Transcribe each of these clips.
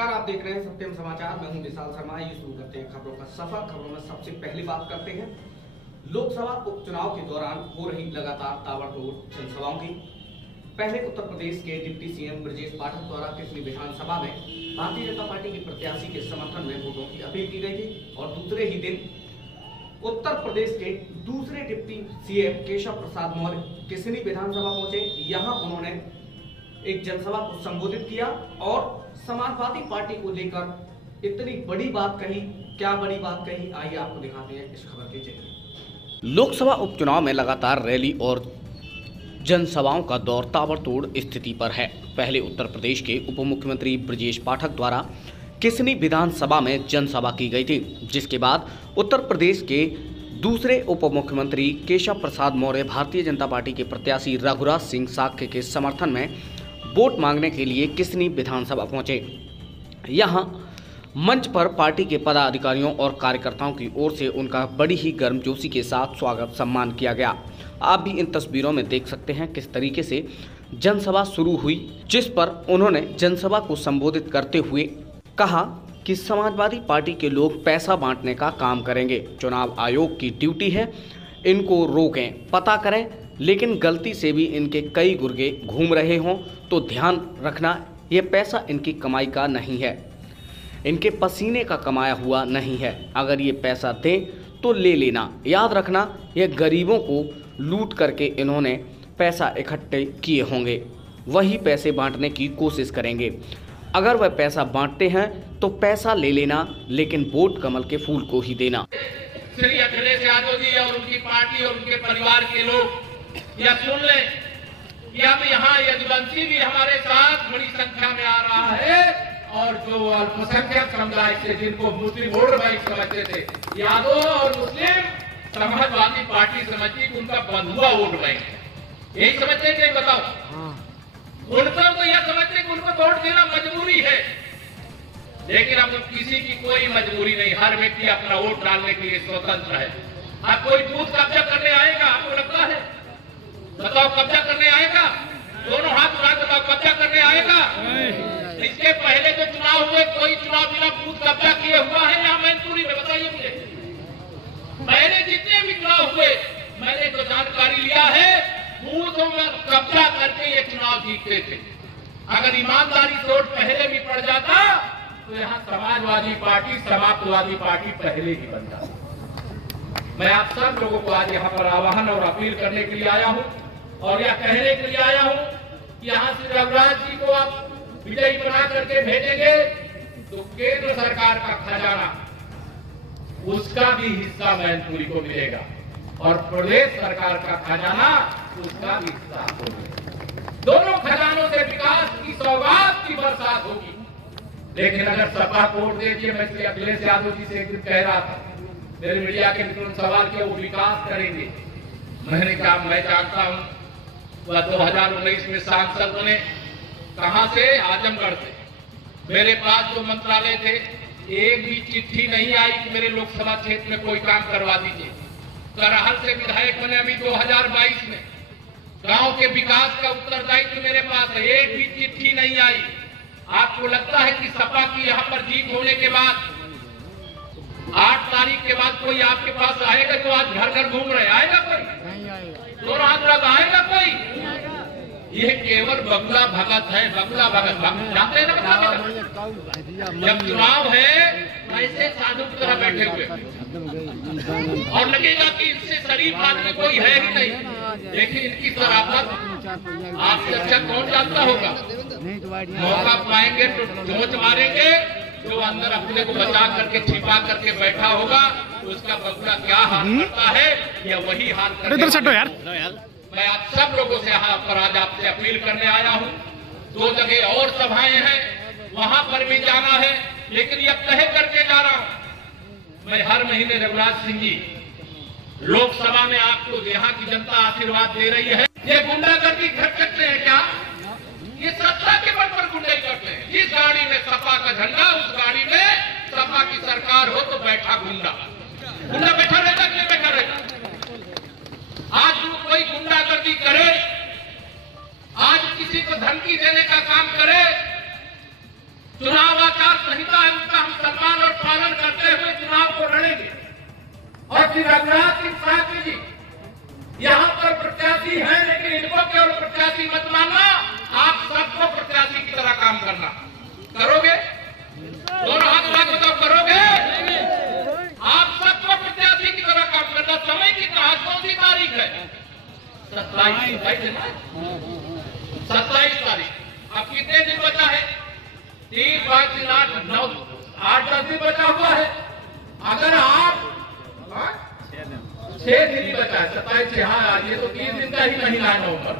नमस्कार, आप देख रहे हैं सत्यम समाचार। मैं हूं विशाल शर्मा। ये शुरू करते हैं खबरों का सफर। खबरों में सबसे पहली बात करते हैं लोकसभा उपचुनाव के दौरान हो रही लगातार ताबड़तोड़ जनसभाओं की। पहले उत्तर प्रदेश के डिप्टी सीएम ब्रजेश पाठक द्वारा किसनी विधानसभा में भारतीय जनता पार्टी के प्रत्याशी के समर्थन में वोटों की अपील की गई थी और दूसरे ही दिन उत्तर प्रदेश के दूसरे डिप्टी सीएम केशव प्रसाद मौर्य किसनी विधानसभा पहुंचे। यहाँ उन्होंने एक जनसभा को संबोधित किया और समाजवादी पार्टी को लेकर इतनी बड़ी बात कही। क्या बड़ी बात कही, आइए आपको दिखाते हैं इस खबर के जरिए। लोकसभा उपचुनाव में लगातार रैली और जनसभाओं का दौर ताबड़तोड़ स्थिति पर है। पहले उत्तर प्रदेश के उप मुख्यमंत्री ब्रजेश पाठक द्वारा किसनी विधानसभा में जनसभा की गई थी, जिसके बाद उत्तर प्रदेश के दूसरे उप मुख्यमंत्री केशव प्रसाद मौर्य भारतीय जनता पार्टी के प्रत्याशी रघुराज सिंह साक्य के समर्थन में वोट मांगने के लिए किसनी विधानसभा पहुंचे। यहां मंच पर पार्टी के पदाधिकारियों और कार्यकर्ताओं की ओर से उनका बड़ी ही गर्मजोशी के साथ स्वागत सम्मान किया गया। आप भी इन तस्वीरों में देख सकते हैं किस तरीके से जनसभा शुरू हुई, जिस पर उन्होंने जनसभा को संबोधित करते हुए कहा कि समाजवादी पार्टी के लोग पैसा बांटने का काम करेंगे। चुनाव आयोग की ड्यूटी है इनको रोकें, पता करें, लेकिन गलती से भी इनके कई गुर्गे घूम रहे हों तो ध्यान रखना, ये पैसा इनकी कमाई का नहीं है, इनके पसीने का कमाया हुआ नहीं है। अगर ये पैसा दें तो ले लेना, याद रखना ये गरीबों को लूट करके इन्होंने पैसा इकट्ठे किए होंगे, वही पैसे बांटने की कोशिश करेंगे। अगर वह पैसा बांटते हैं तो पैसा ले लेना, लेकिन वोट कमल के फूल को ही देना। श्री अखिलेश यादव जी और उनकी पार्टी और उनके परिवार के लोग यह सुन लें कि अब यहाँ यदुवंशी भी हमारे साथ बड़ी संख्या में आ रहा है और जो अल्पसंख्यक समुदाय से जिनको मुस्लिम वोट बैंक समझते थे, यादव और मुस्लिम समाजवादी पार्टी समझती कि उनका बंधुआ वोट बैंक है, यही समझते थे। बताओ, उनको तो यह समझते कि उनको वोट देना मजबूरी है, लेकिन अब किसी की कोई मजबूरी नहीं, हर व्यक्ति अपना वोट डालने के लिए स्वतंत्र है। अब कोई बूथ कब्जा करने आएगा, आपको लगता है? बताओ, कब्जा करने आएगा? दोनों हाथ उठा के बताओ, कब्जा करने आएगा? इसके पहले जो चुनाव हुए, कोई चुनाव बिना बूथ कब्जा किए हुआ है यहाँ मैनपुरी में? बताइए मुझे। पहले जितने भी चुनाव हुए, मैंने जो जानकारी लिया है, बूथों में कब्जा करके ये चुनाव जीतते थे। अगर ईमानदारी से वोट पहले भी पड़ जाता तो यहाँ समाजवादी पार्टी, समाजवादी पार्टी पहले ही बन जाती। मैं आप सब लोगों को आज यहाँ पर आह्वान और अपील करने के लिए आया हूँ और यह कहने के लिए आया हूँ कि यहाँ से रघुराज जी को आप विजयी बना करके भेजेंगे तो केंद्र सरकार का खजाना, उसका भी हिस्सा मैनपुरी को मिलेगा और प्रदेश सरकार का खजाना, उसका भी हिस्सा आपको मिलेगा। दोनों खजानों से विकास की सौगात की बरसात होगी। लेकिन अगर सपा को वोट दे दिए, मैं श्री अखिलेश यादव जी से एक दिन कह रहा था, मेरे मीडिया के मित्रों ने सवाल किया वो विकास करेंगे। मैंने कहा मैं जानता हूं, वह 2019 में सांसद बने, कहां से? आजमगढ़ से। मेरे पास जो मंत्रालय थे, एक भी चिट्ठी नहीं आई कि मेरे लोकसभा क्षेत्र में कोई काम करवा दीजिए। करहल से विधायक बने अभी 2022 में, गांव के विकास का उत्तरदायित्व मेरे पास है, एक भी चिट्ठी नहीं आई। आपको लगता है कि सपा की यहाँ पर जीत होने के बाद 8 तारीख के बाद कोई आपके पास आएगा जो आज घर घर घूम रहे? आएगा कोई? नहीं आएगा। दोनों हाथ लगा, आएगा कोई? ये केवल बगुला भगत है, बगुला भगत। जानते हैं ना, जब चुनाव है ऐसे साधु की तरह बैठे हुए और लगेगा कि इससे शरीफ आदमी कोई है ही नहीं, लेकिन इनकी शराफत आपसे अच्छा कौन जानता होगा? मौका पाएंगे तो चोंच मारेंगे, जो अंदर अपने को बचा करके छिपा करके बैठा होगा उसका बगुला क्या हाल करता है या वही हाल करता है। मैं आप सब लोगों से यहाँ पर आज आपसे अपील करने आया हूँ। 2 जगह और सभाएं हैं, वहां पर भी जाना है, लेकिन यह तय करके जा रहा हूँ मैं हर महीने रघुराज सिंह जी लोकसभा में आपको यहाँ की जनता आशीर्वाद दे रही है। ये गुंडागर्दी घट सकते हैं क्या? ये सत्ता के बल पर गुंडाई करते हैं। जिस गाड़ी में सपा का झंडा, उस गाड़ी में सपा की सरकार हो तो बैठा गुंडा बैठा रहेगा कि नहीं बैठा रहेगा? आज कोई गुंडागर्दी करे, आज किसी को धमकी देने का काम करे, चुनाव आचार रघुनाथ सिंह साथी जी यहाँ पर प्रत्याशी है, लेकिन इनको केवल प्रत्याशी मत मानना, आप सबको प्रत्याशी की तरह काम करना। करोगे? दोनों हाथ उठा के बताओ, करोगे? आप सबको प्रत्याशी की तरह काम करना। समय की कौन सी तारीख है? 27 तारीख। अब कितने दिन बचा है? 3, 5, 3, 8, 9, 8-10 दिन बचा हुआ है। अगर आप 6 दिन ही बचा है, 27 से, हाँ ये तो 30 दिन का ही महीना है नवंबर।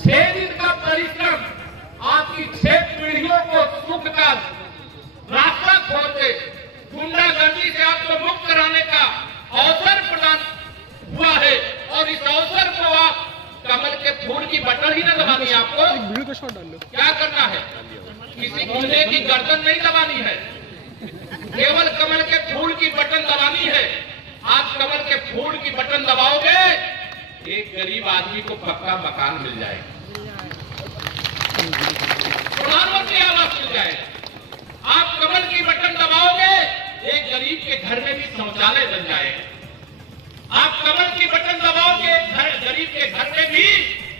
6 दिन का परिश्रम आपकी 6 पीढ़ियों को सुख का रास्ता खोलते, गुंडागर्दी से आपको मुक्त कराने का अवसर प्रदान हुआ है। और इस अवसर को आप कमल के फूल की बटन ही न दबानी है, आपको क्या करना है? किसी गुंडे की गर्दन नहीं दबानी है, केवल कमल के फूल की बटन दबानी है। आप कमल के फूल की बटन दबाओगे, एक गरीब आदमी को पक्का मकान मिल जाएगा, प्रधानमंत्री आवास मिल जाएगा। आप कमल की बटन दबाओगे, एक गरीब के घर में भी शौचालय बन जाएगा। आप कमल की बटन दबाओगे, गरीब के घर में भी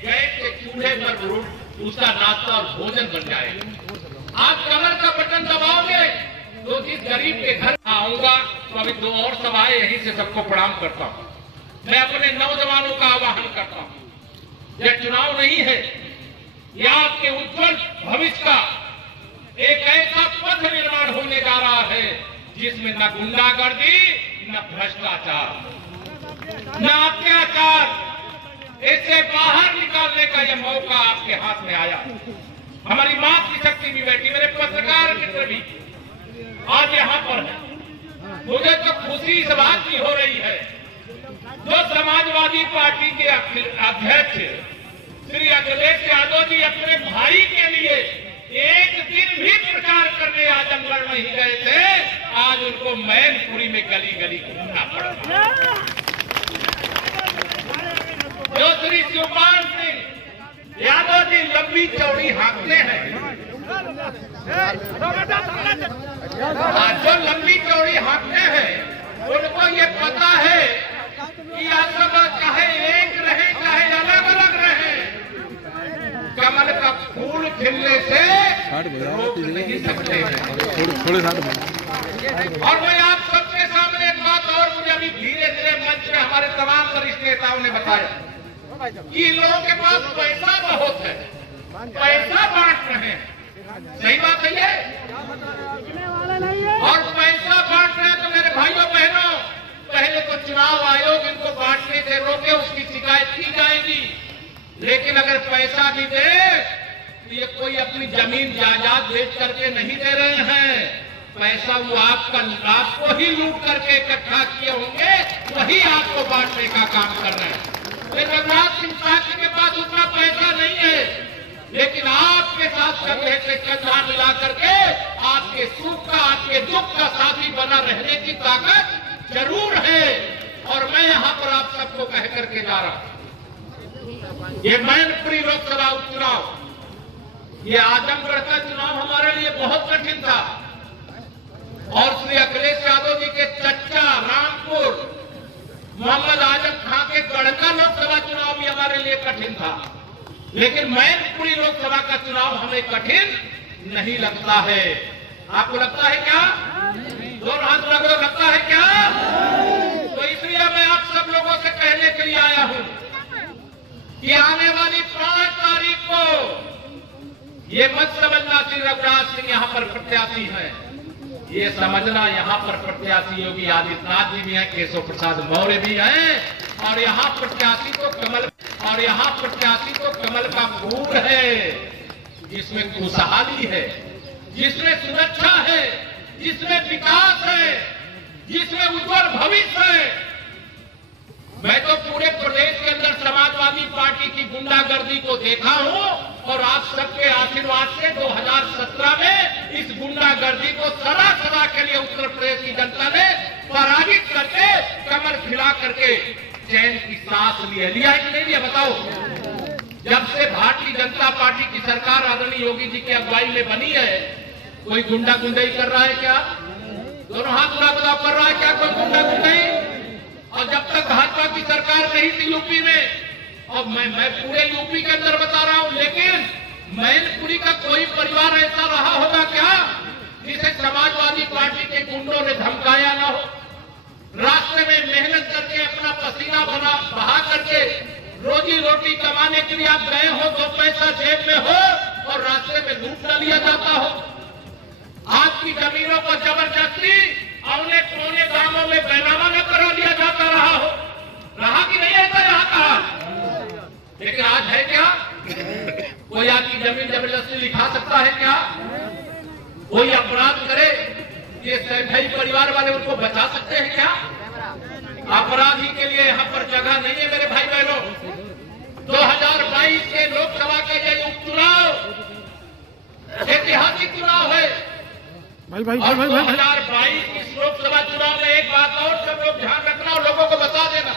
गैस के चूल्हे पर उसका नाश्ता और भोजन बन जाएगा। आप कमल का बटन दबाओगे तो जिस गरीब के घर आऊंगा, तो अभी 2 और सभाएं यहीं से सबको प्रणाम करता हूं। मैं अपने नौजवानों का आह्वान करता हूं, यह चुनाव नहीं है, यह आपके उज्जवल भविष्य का एक ऐसा पथ निर्माण होने जा रहा है जिसमें न गुंडागर्दी, न भ्रष्टाचार, न अत्याचार, इससे बाहर निकालने का यह मौका आपके हाथ में आया। हमारी मातृशक्ति भी बैठी, मेरे पत्रकार मित्र भी आज यहाँ पर है। मुझे तो खुशी इस बात की हो रही है, जो समाजवादी पार्टी के अध्यक्ष श्री अखिलेश यादव जी अपने भाई के लिए एक दिन भी प्रचार करने आजमगढ़ नहीं गए थे, आज उनको मैनपुरी में गली गली घूमना पड़ा। जो श्री शिवपाल सिंह यादव जी लंबी चौड़ी हाँकते हैं, जो लंबी चौड़ी हाँकते हैं, उनको ये पता है कि आप चाहे एक रहे चाहे अलग अलग रहे, कमल का फूल खिलने से रोक नहीं सकते हैं। और मैं आप सबके सामने एक बात और, मुझे अभी धीरे धीरे मंच में हमारे तमाम वरिष्ठ नेताओं ने बताया कि लोगों के पास पैसा बहुत है, पैसा बांट रहे हैं, सही बात है ये, और पैसा बांट रहे हैं। तो मेरे भाइयों बहनों, पहले तो चुनाव आयोग इनको बांटने से रोके, उसकी शिकायत की जाएगी। लेकिन अगर पैसा भी दे तो ये कोई अपनी जमीन जायदाद बेच करके नहीं दे रहे हैं, पैसा वो आपको ही लूट करके इकट्ठा किए होंगे, वही आपको बांटने का काम कर रहे हैं। रघुनाथ सिंह साथी के पास उतना पैसा नहीं है, लेकिन आपके साथ कंधे से कंधा मिला करके आपके सुख का, आपके दुख का साथी बना रहने की ताकत जरूर है। और मैं यहाँ पर आप सबको कह करके जा रहा हूं, ये मैनपुरी लोकसभा उपचुनाव, ये आजमगढ़ का चुनाव हमारे लिए बहुत कठिन था। और श्री अखिलेश यादव जी के चच्चा रामपुर मोहम्मद आजम खां के गढ़का लोकसभा चुनाव भी हमारे लिए कठिन था, लेकिन मैनपुरी लोकसभा का चुनाव हमें कठिन नहीं लगता है। आपको लगता है क्या? दोनों हाथ लगो, लगता है क्या? तो इसलिए मैं आप सब लोगों से कहने के लिए आया हूं कि आने वाली 5 तारीख को ये मत समझना श्री रघुनाथ सिंह यहाँ पर प्रत्याशी है, ये समझना यहाँ पर प्रत्याशी योगी आदित्यनाथ जी भी हैं, केशव प्रसाद मौर्य भी हैं, और यहाँ प्रत्याशी तो कमल का फूल है, जिसमें खुशहाली है, जिसमें सुरक्षा है, जिसमें विकास है, जिसमें उज्जवल भविष्य है। मैं तो पूरे प्रदेश के अंदर समाजवादी पार्टी की गुंडागर्दी को देखा हूं, और आप सबके आशीर्वाद से 2017 में इस गुंडागर्दी को सदा के लिए उत्तर प्रदेश की जनता ने पराजित करके कमर खिला करके चैन की सांस लिया है कि नहीं लिया? बताओ। जब से भारतीय जनता पार्टी की सरकार आदरणीय योगी जी की अगुवाई में बनी है, कोई गुंडागर्दी कर रहा है क्या? दोनों हाथ उठा कर कर रहा है क्या कोई गुंडागर्दी? रही थी यूपी में, और मैं पूरे यूपी के अंदर बता रहा हूं, लेकिन मैनपुरी का कोई परिवार ऐसा रहा होगा क्या जिसे समाजवादी पार्टी के गुंडों ने धमकाया ना हो? रास्ते में मेहनत करके अपना पसीना बहा करके रोजी रोटी कमाने के लिए आप गए हो, 2 पैसा जेब में हो और रास्ते में लूट न लिया जाता हो। आपकी जमीनों को जबरदस्ती औने पौने दामों में बेनामा न करा लिया जाता रहा कि नहीं ऐसा यहाँ कहा? लेकिन आज है क्या? कोई आपकी जमीन जबरदस्ती लिखा सकता है क्या? कोई अपराध करे, ये सैफई परिवार वाले उनको बचा सकते हैं क्या? अपराधी के लिए यहाँ पर जगह नहीं है मेरे भाई बहनों। 2022 के लोकसभा के ये उपचुनाव ऐतिहासिक चुनाव है। भाई भाई और भाई भाई 2022 इस लोकसभा चुनाव में एक बात और सब लोग ध्यान रखना और लोगों को बता देना,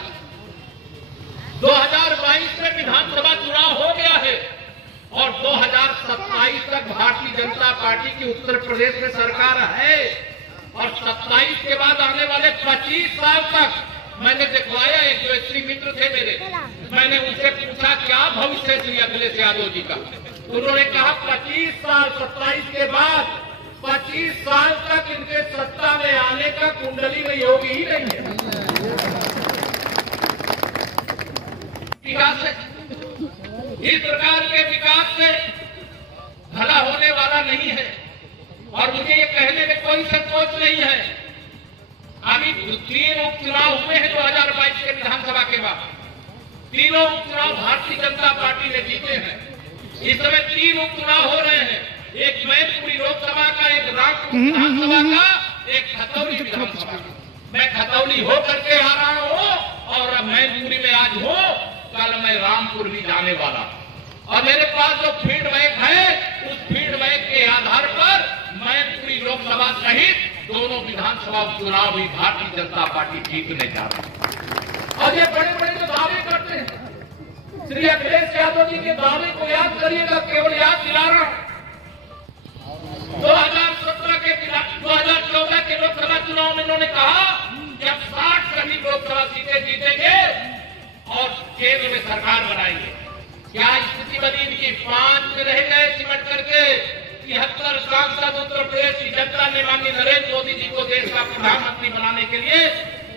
2022 में विधानसभा चुनाव हो गया है और 2027 तक भारतीय जनता पार्टी की उत्तर प्रदेश में सरकार है, और 27 के बाद आने वाले 25 साल तक मैंने दिखवाया। एक जो श्री मित्र थे मेरे, मैंने उनसे पूछा क्या भविष्य है श्री अखिलेश यादव जी का, उन्होंने कहा 25 साल 27 के बाद 25 साल तक इनके सत्ता में आने का कुंडली में योग ही नहीं है। विकास इस प्रकार के विकास से भला होने वाला नहीं है, और मुझे ये कहने में कोई संकोच नहीं है। अभी 3 उपचुनाव हुए हैं 2022 के विधानसभा के बाद, तीनों उपचुनाव भारतीय जनता पार्टी ने जीते हैं। इस समय 3 उपचुनाव हो रहे हैं, एक मैनपुरी लोकसभा का, एक रामपुर विधानसभा का, एक खतौली विधानसभा का। मैं खतौली होकर के आ रहा हूं और मैनपुरी में आज हूं, कल मैं रामपुर भी जाने वाला, और मेरे पास जो फीडबैक है उस फीडबैक के आधार पर मैनपुरी लोकसभा सहित दोनों विधानसभा चुनाव भी भारतीय जनता पार्टी जीतने जा रही है। और ये बड़े बड़े जो दावे करते हैं, श्री अखिलेश यादव जी के दावे को याद करिएगा, केवल याद दिला रहा हूं। 2014 के लोकसभा चुनाव में इन्होंने कहा जब 60 से अधिक लोकसभा सीटें जीतेंगे और केंद्र में सरकार बनाएंगे। क्या स्थिति बनी इनकी? 5 में रह गए सिमट करके। 73 सांसद उत्तर प्रदेश की जनता ने माननीय नरेंद्र मोदी जी को देश का प्रधानमंत्री बनाने के लिए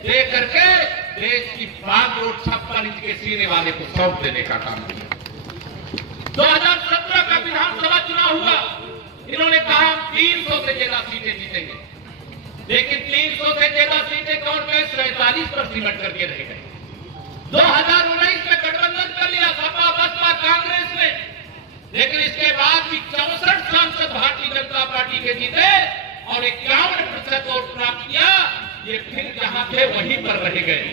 दे करके देश की बागडोर 56 इंच के सीने वाले को सौंप देने का काम किया। 2017 का विधानसभा चुनाव हुआ, इन्होंने कहा 300 से ज्यादा सीटें जीतेंगे, लेकिन 300 से ज्यादा सीटें कौन गए? 47 पर सिमट करके रह गए। 2019 में गठबंधन कर लिया सपा बसपा कांग्रेस ने, लेकिन इसके बाद भी 64 सांसद भारतीय जनता पार्टी के जीते और 51% वोट प्राप्त किया। ये फिर जहां थे वहीं पर रह गए,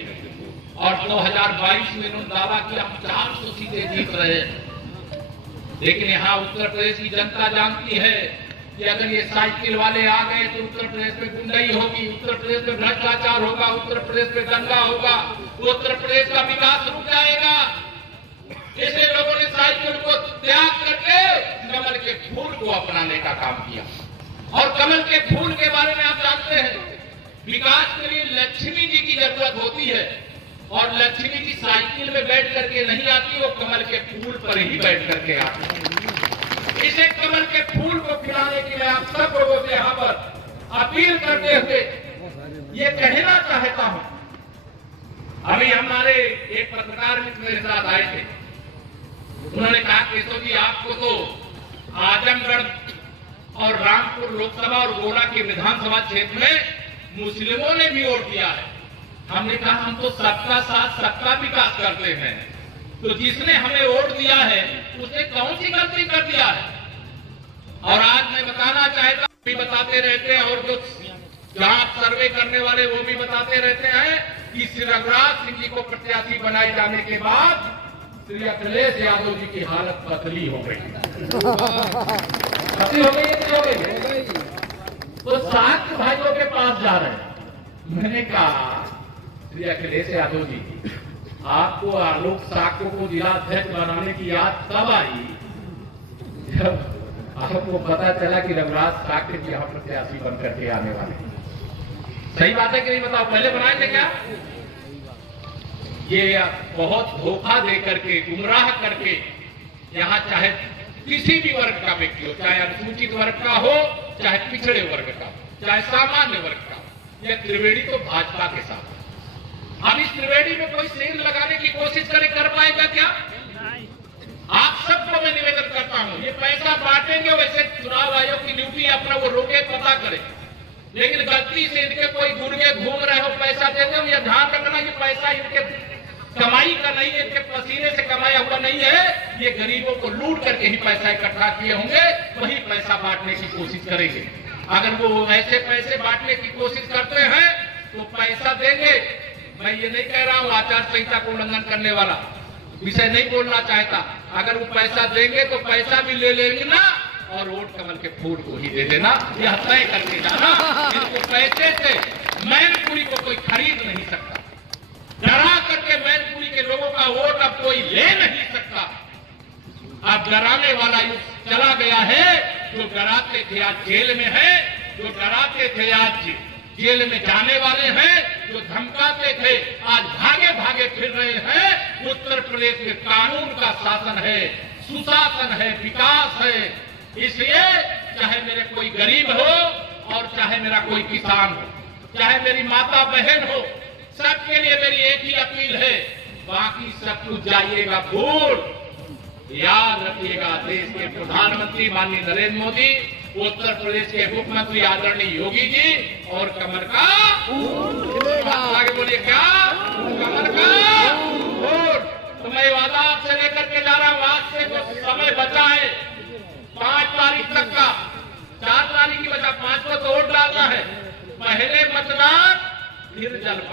और 2022 में इन्होंने दावा किया हम 400 सीटें जीत रहे हैं। लेकिन यहाँ उत्तर प्रदेश की जनता जानती है कि अगर ये साइकिल वाले आ गए तो उत्तर प्रदेश में गुंडाई होगी, उत्तर प्रदेश में भ्रष्टाचार होगा, उत्तर प्रदेश में दंगा होगा, उत्तर प्रदेश का विकास रुक जाएगा। इसलिए लोगों ने साइकिल को त्याग करके कमल के फूल को अपनाने का काम किया। और कमल के फूल के बारे में आप जानते हैं, विकास के लिए लक्ष्मी जी की जरूरत होती है, और लक्ष्मी जी साइकिल में बैठ करके नहीं आती, वो कमल के फूल पर ही बैठ करके आती है। इसे कमल के फूल को खिलाने के लिए आप सब लोगों से यहाँ पर अपील करते हुए ये कहना चाहता हूं। अभी हमारे एक पत्रकार मित्र मेरे साथ आए थे, उन्होंने कहा केशव जी आपको तो आजमगढ़ और रामपुर लोकसभा और गोला के विधानसभा क्षेत्र में मुस्लिमों ने भी वोट दिया है। हमने कहा हम तो सबका साथ सबका विकास करते हैं, तो जिसने हमें वोट दिया है उसने कौन सी गलती कर दिया है? और आज मैं बताना चाहता हूं, भी बताते रहते हैं, और जो जहां सर्वे करने वाले वो भी बताते रहते हैं कि श्री रघुराज सिंह जी को प्रत्याशी बनाए जाने के बाद श्री अखिलेश यादव जी की हालत पतली हो गई। पतली हो गई। तो 7 भाइयों के पास जा रहे हैं। मैंने कहा श्री अखिलेश यादव जी, आपको आलोक साक्य को जिला अध्यक्ष बनाने की याद तब आई जब आपको पता चला कि रघुराज साक्य जी यहाँ प्रत्याशी बन करके आने वाले। सही बात है कि नहीं? बताओ, पहले बनाए थे क्या? ये बहुत धोखा दे करके, गुमराह करके, यहाँ चाहे किसी भी वर्ग का व्यक्ति हो, चाहे अनुसूचित वर्ग का हो, चाहे पिछड़े वर्ग का, चाहे सामान्य वर्ग का, यह त्रिवेणी तो भाजपा के साथ है। अब इस त्रिवेणी में कोई सेल लगाने की कोशिश कर पाएगा क्या? आप सबको मैं निवेदन करता हूं, ये पैसा बांटेंगे, वैसे चुनाव आयोग की ड्यूटी अपना वो रोके, पता करे, लेकिन गलती से इनके कोई गुर्गे घूम रहे हो पैसा देते हो, ये ध्यान रखना, ये पैसा इनके कमाई का नहीं है, इनके पसीने से कमाया हुआ नहीं है, ये गरीबों को लूट करके ही पैसा इकट्ठा किए होंगे, वही पैसा बांटने की कोशिश करेंगे। अगर वो ऐसे पैसे बांटने की कोशिश करते हैं तो पैसा देंगे। मैं ये नहीं कह रहा हूं आचार संहिता को उल्लंघन करने वाला विषय नहीं बोलना चाहता, अगर वो पैसा देंगे तो पैसा भी ले लेंगे ना, और वोट कमल के फूल को ही दे देना, यह तय करके जाना। इनको पैसे से मैनपुरी को कोई खरीद नहीं सकता, डरा करके मैनपुरी के लोगों का वोट अब कोई ले नहीं सकता। अब डराने वाला युग चला गया है। जो डराते थे आज जेल में है, जो डराते थे आज जेल में जाने वाले हैं, जो धमकाते थे आज भागे भागे फिर रहे हैं। उत्तर प्रदेश में कानून का शासन है, सुशासन है, विकास है। इसलिए चाहे मेरे कोई गरीब हो और चाहे मेरा कोई किसान हो, चाहे मेरी माता बहन हो, सबके लिए मेरी एक ही अपील है, बाकी सब कुछ जाइएगा भूल। याद रखिएगा, देश के प्रधानमंत्री माननीय नरेंद्र मोदी, उत्तर प्रदेश के मुख्यमंत्री आदरणीय योगी जी और कमर का आगे बोलिए क्या, कमर का वोट। तो मैं वादा आपसे लेकर के जा रहा हूं, आज से जो समय बचा है 5 तारीख तक का, 4 तारीख की बचा, 5 को तो वोट डालना है। पहले मतदान फिर जलपान।